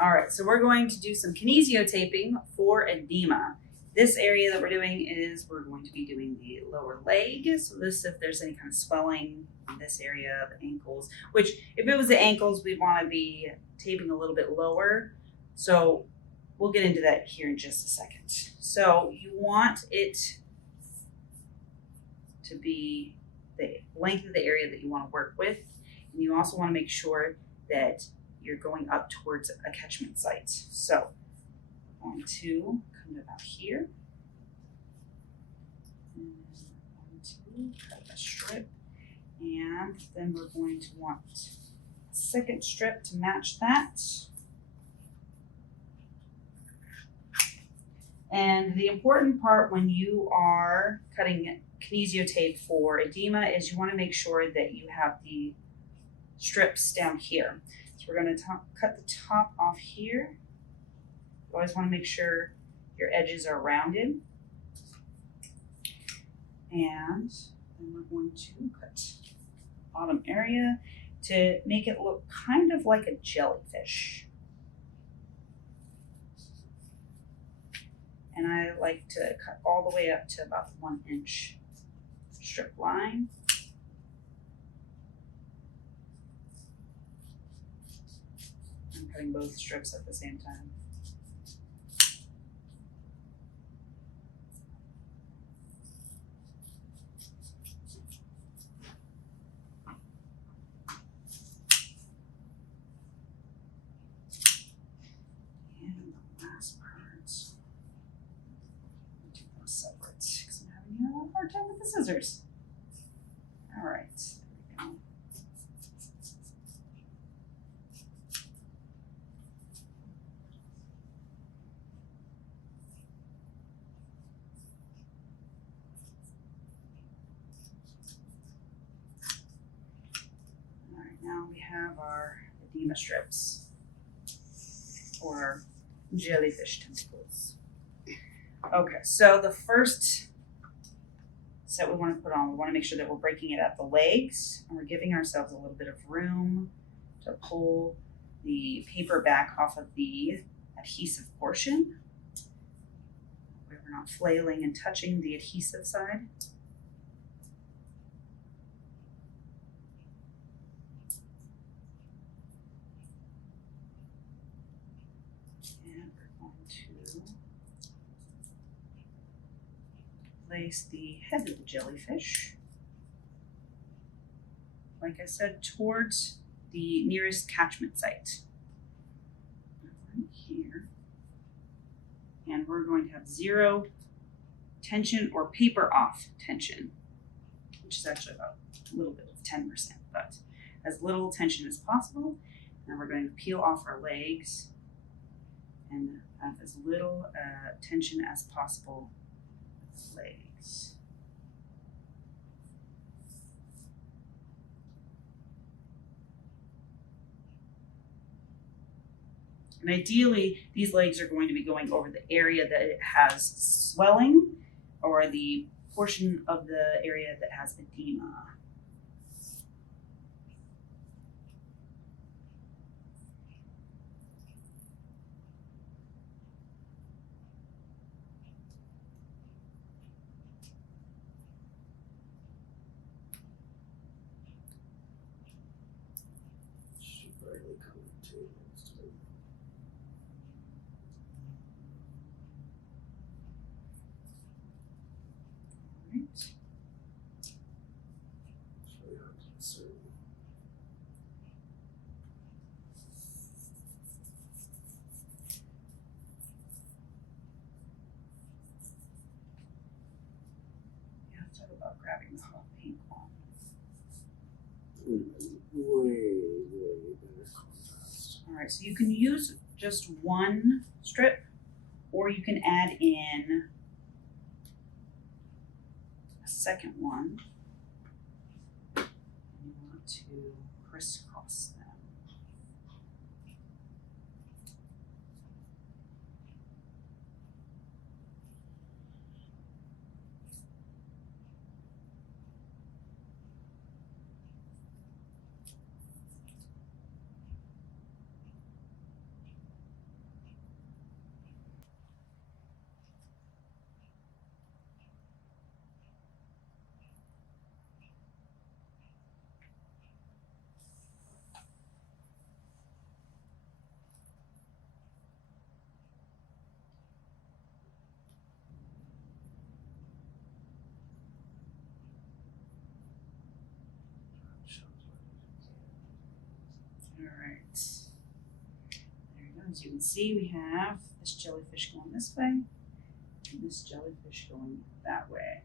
All right, so we're going to do some kinesio taping for edema. This area that we're doing is we're going to be doing the lower leg. So this, if there's any kind of swelling in this area, the ankles, which if it was the ankles, we'd want to be taping a little bit lower. So we'll get into that here in just a second. So you want it to be the length of the area that you want to work with. And you also want to make sure that you're going up towards a catchment site. So we're going to come to about here. And we're going to cut a strip. And then we're going to want a second strip to match that. And the important part when you are cutting kinesio tape for edema is you want to make sure that you have the strips down here. So we're going to cut the top off here. You always want to make sure your edges are rounded. And then we're going to cut the bottom area to make it look kind of like a jellyfish. And I like to cut all the way up to about the 1 inch strip line. I'm cutting both strips at the same time. And the last part, do those separate because I'm having a hard time with the scissors. All right, there we go. Now we have our edema strips, or jellyfish tentacles. Okay, so the first set we want to put on, we want to make sure that we're breaking it at the legs, and we're giving ourselves a little bit of room to pull the paper back off of the adhesive portion. We're not flailing and touching the adhesive side. Place the head of the jellyfish, like I said, towards the nearest catchment site. Right here. And we're going to have 0 tension or paper off tension, which is actually about a little bit of 10%, but as little tension as possible. And we're going to peel off our legs and have as little tension as possible with the legs. And ideally, these legs are going to be going over the area that it has swelling or the portion of the area that has edema. About grabbing the hot pink one. Way better contrast. All right, so you can use just one strip, or you can add in a second one. And you want to crisscross them. Alright. There we go. As you can see, we have this jellyfish going this way and this jellyfish going that way.